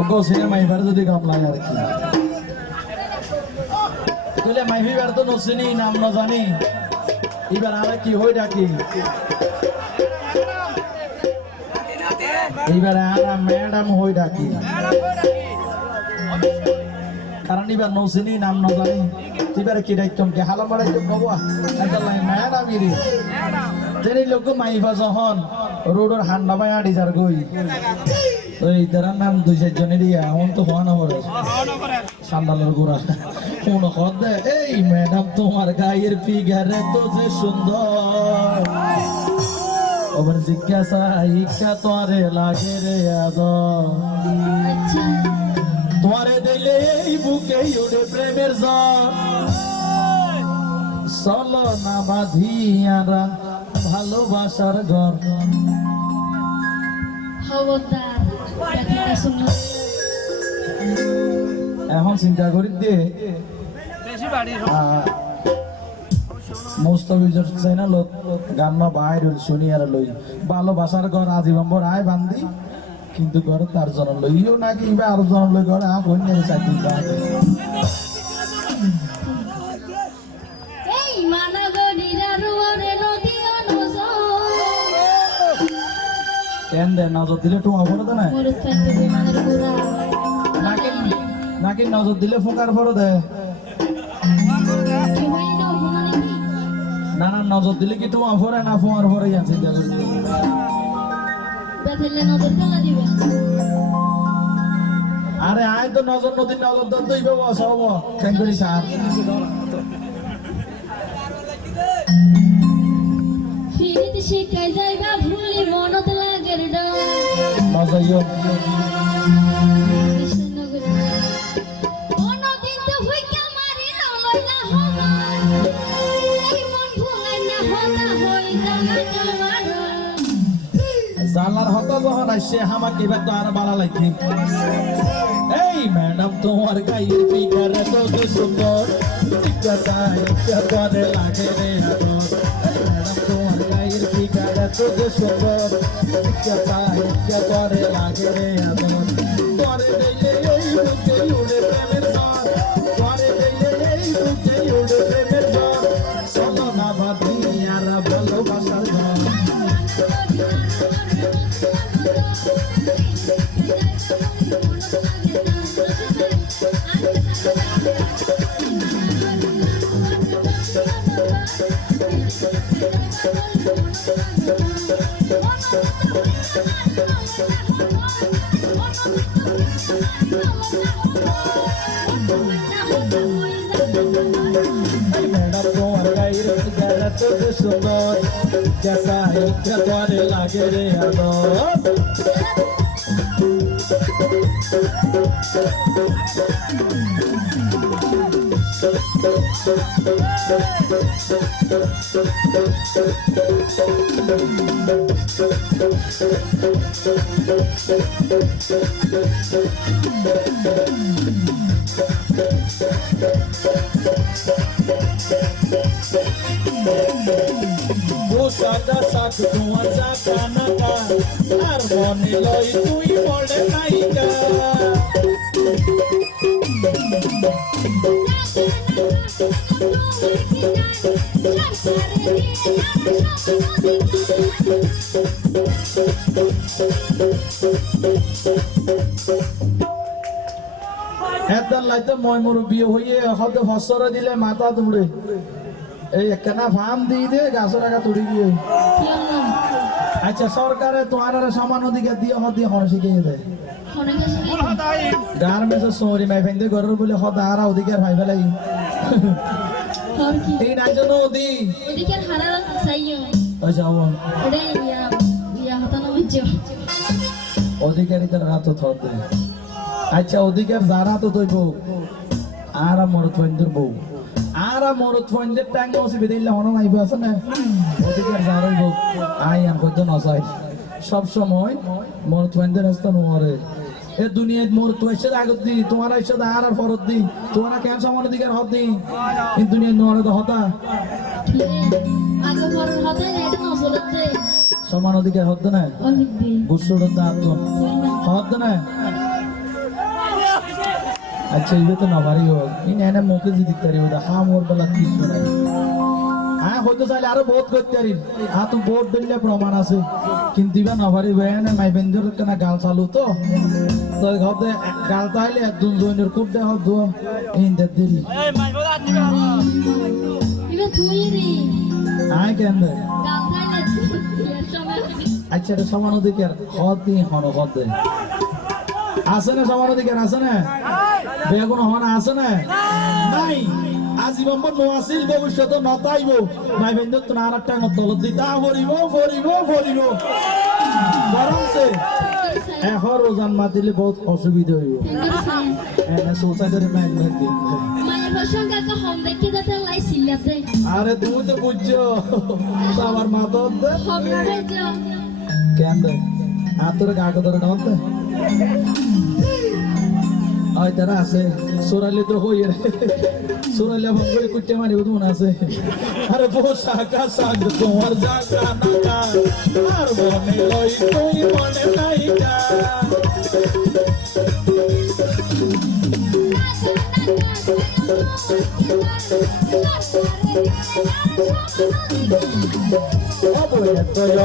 ওগো সিনেমা এবার যদি কামলায় আর কি তাহলে মাইফিবার তো নসিনি নাম না জানি এবার আর কি হই ডাকি এইবার আর ম্যাডাম হই ডাকি কারণ এবার নসিনি নাম না জানি এবারে কি ডাকতাম কি হালা মারাইতাম নবুয়া একটা লাইন ম্যাডাম ইরি তেরি লোক মাইফা যখন রোডের হান্ডা বাই আড়ি যার গই ওই তার নাম দুই চারজনের দিয়া এমন তো হওয়া না পড়ে সান্ডালের গোড়া কোন দে এই ম্যাডাম তোমার গায়ের ফিগার তো যে সুন্দর ওবার জিজ্ঞাসা ইচ্ছা তোরে লাগে রে আদ তোরে দিলে এই বুকে উড়ে প্রেমের ঝড় চলো না বাঁধিয়ারা ভালোবাসার ঘর এখন চিন্তা করি দিয়ে মুস্তফিজুর চাইনা লোক গান বাইর শুনি আর লই ভালোবাসার ঘর আজীবন আয় বান্ধি কিন্তু ঘর তার জন লইও নাকি আর জন লই ঘরে আপ হইনি চাকরি কেন দে নজর দিলে টুমা ফোড়ো দে না নাকি নজর দিলে ফুকার ফোড়ো দে না না নজর দিলে কি টুমা ফোড়ে না ফুয়ার ফোড়ে যান চিন্তা করি আরে আয় তো নজর নদী নজর দর দইবে বস হব কেন করি স্যার ফিরিতে শিখাই যাইবা ভুলি মনত লাগের ডর নজর জালার হত যখন আসছে আমাকে এবার তো আর ভালো লাগছে এই ম্যাডাম তোমার গায়ের ফিগার তো সুন্দর জিজ্ঞাসা ইচ্ছা করে লাগে রে ম্যাডাম তোমার গায়ের ফিগার তো সুন্দর জিজ্ঞাসা ইচ্ছা করে লাগে রে তোরে দিলে এই বুকে উড়ে প্রেমের ঝড় তোরে দিলে এই বুকে উড়ে প্রেমের ঝড় চলো না বাঁধিয়ারা ভালোবাসার ঘর সুন্দর জেসা ইচ্ছা তোরে লাগে রে সাদা সাক তোমার জাকানাকা আর মনে লই তুই পড়ে নাইকা এত লাইতে মই মুরব্বী হইয়ে হতে ফসরে দিলে মাথা দৌড়ে এই একখানা ফার্ম দিয়ে দে গাছের টাকা তুলি গিয়ে আচ্ছা সরকারে তোমার সমান অধিকার দিয়ে দিয়ে হন শিখিয়ে দেয় গার্মেন্টসের সরি মাই ফেন্দে ঘরের বলে হতা হারা অধিকার ভাই ফেলাই এই নাই জন্য অধি অধিকার হারা চাইও আচ্ছা ওরে ইয়া হতা না বুঝছো অধিকারী তার হাত থর দে আচ্ছা অধিকার যারা তো দইব আর মরত ফেন্দর বউ আর মরত ফেন্দের টাঙ্গ ওসি বেদিলে হন নাইব আছে না অধিকার যারা হোক আই আম কত নসাই সব সময় মরত ফেন্দের রাস্তা মরে এ দুনিয়ায় মোর তো এসে আগত দি তোমার এসে আর ফরত দি তোমার কেন সমান অধিকার হত দি এই দুনিয়ায় নোয়ারে তো হতা আগে পরের হতে এটা নসলতে সমান অধিকার হত না বুঝছো তো হদ না আচ্ছা ইবে তো নবারই হোক ইন এনে মুখে যদি তারি ওটা হা মোর বেলা কিছু নাই হ্যাঁ হয়তো চাইলে আরো বহুত করতে পারি তো বহুত দিলে প্রমাণ আছে কিন্তু ইবা নবারি বেনে মাই বেন্দুর কেনা গাল চালু তো ঘরে গাল তাইলে একজন জনের খুব দেহ দো ইন দেরি ইবে তুই রে আয় কেন গাল খাইলে সময় আচ্ছা এটা সমান অধিকার হদ দিয়ে হন হদ দে আছে না সমান অধিকার আছে না বেগুন হন আছে না নাই আজীবন নো আসিল ভবিষ্যৎ নতাইব মাই বেন্দুর তো আর একটা তল দিতা ভরিব ভরিব ভরিব বরংসে এখন রোজান মা দিলে বহুত অসুবিধা হইব এনে সোচা করে ম্যাগ ম্যাগ দিন মায়ের প্রসঙ্গে একটা হম দেখে যাতে লাইছিল আছে আরে তুমি তো বুঝছো আমার মা তো হম দেখে কেন দে তোর গাকে ধরে নদ দে হয় তারা আছে সোরালি তো হই সোরালি বঙ্গলে কুটে মারি বুঝুন আছে আরে পোশাকা সাগ তোমার জাগা নাকা আর মনে লই তুই মনে নাইকা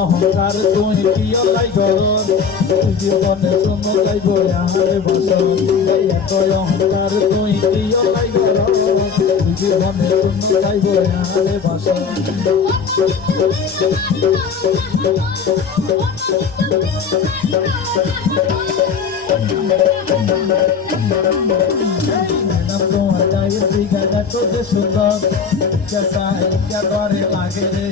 অহংকার তুই প্রিয় লাই গরম জীবনে শূন্য লাইব আহারে বসন এত অহংকার তুই প্রিয় লাই গরম জীবনে শূন্য লাইব আহারে বসন তোমার গায়ের দিঘাটা তো যে সুন্দর क्या द्वारे लागे रे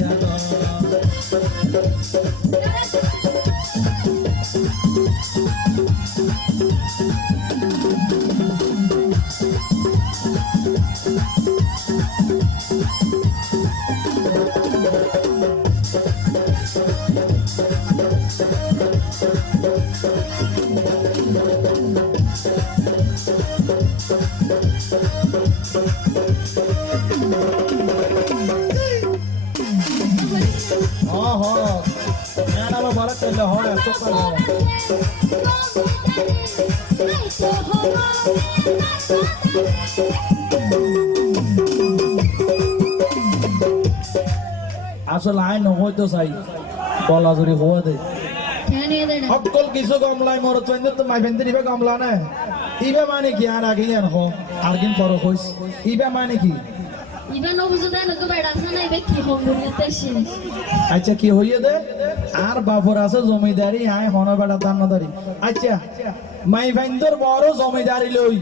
আসলে আইন হইতো চাই বলা জুড়ি হওয়া দে সকল কিছু গমলাই মরত তো মাই বেন্দি ইবে গমলা না ইবে মানে কি আর আগে আর হো আর কিন পর হইস ইবে মানে কি ইবে নবুজুদা নকো বেড়া আছে না ইবে কি হম বলতেছি আচ্ছা কি হইয়ে দে আর বাপর আছে জমিদারি আয় হন বেড়া দান্নাদারি আচ্ছা মাই বেন্দর বড় জমিদারি লই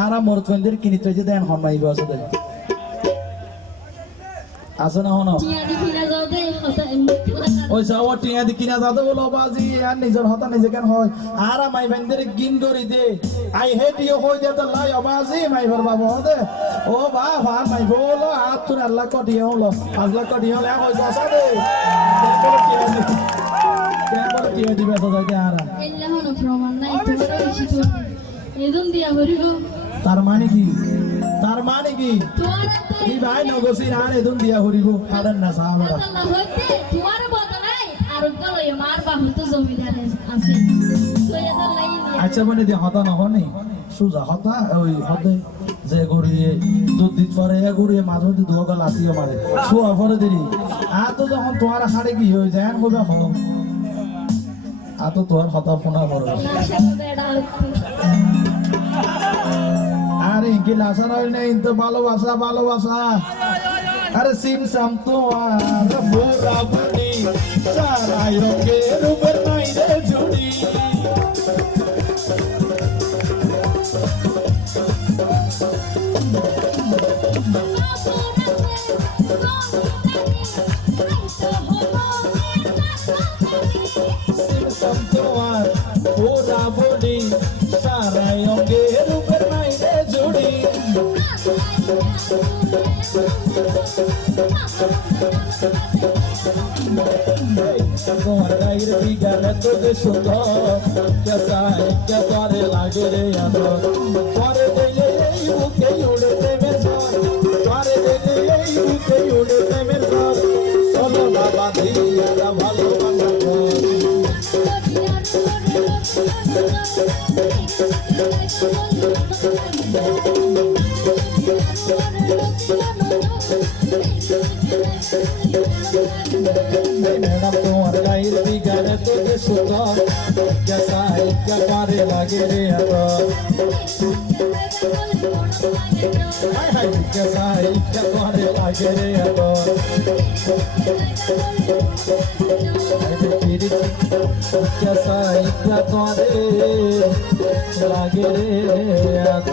আর মরত বেন্দির কিনিতে যে দেন হন মাই আছে দে আছে না হন টিয়া দি কিনা যাও দে হতা এমনি ওই যাওয়া টিয়া দি কিনা যাতে বলো বাজি আর নিজের হতা নিজে কেন হয় আর মাই বেন্দির গিন করি দে আই হেট ইউ হই দে তো লাই বাজি মাই ভর বাবা দে ও বা ভার মাই বলো আর তুই আল্লাহ কটি হলো 5 লাখ কটি হলো কই দশা দে কেন টিয়া দিবে তো যাই আর এল্লা হন প্রমাণ নাই তোর বেশি তো এদম দিয়া হরিব তার মানে কি তার মানে কি তোর এই ভাই নগসি আর এদম দিয়া হরিব কারণ না সাহাবা আল্লাহ হইতে তোমার বদলাই আর গলই মার বাহু তো জমিদার আছে তো এটা লাই আচ্ছা মানে দি হতা না হনি সুজা হতা ওই হতে যে গড়িয়ে দুধ দিত পরে এ গড়িয়ে মাঝে মধ্যে দুগা লাতিও মারে শোয়া পরে দেরি আর তো যখন তোমার হাড়ে কি হয়ে যায় হবে হ আর তো তোমার হতা ফোনা পড়ে আরে ইনকি লাসা রই নাই তো ভালোবাসা ভালোবাসা আরে সিম সাম তোমার বুড়া বুড়ি সারাই রঙের উপর নাই রে জুড়ি সিম সাম তোমার বুড়া বুড়ি সারাই রঙের উপর নাই রে জুড়ি তোমার গায়ের বিঘাটা তো যে সুন্দর কে তোরে লাগে রে আদর তোরে দিলে এই বুকে উড়ে দেবে ঝড় তোরে দিলে এই বুকে উড়ে দেবে ঝড় চলো বাবা দিয়া ভালোবাসা ম্যাডাম তোমার গায়ের ফিগারে তো যে সুন্দর কেসাই কারে লাগে রে এত হায় হায় কেসাই কারে লাগে রে এত কেসাই কারে লাগে রে এত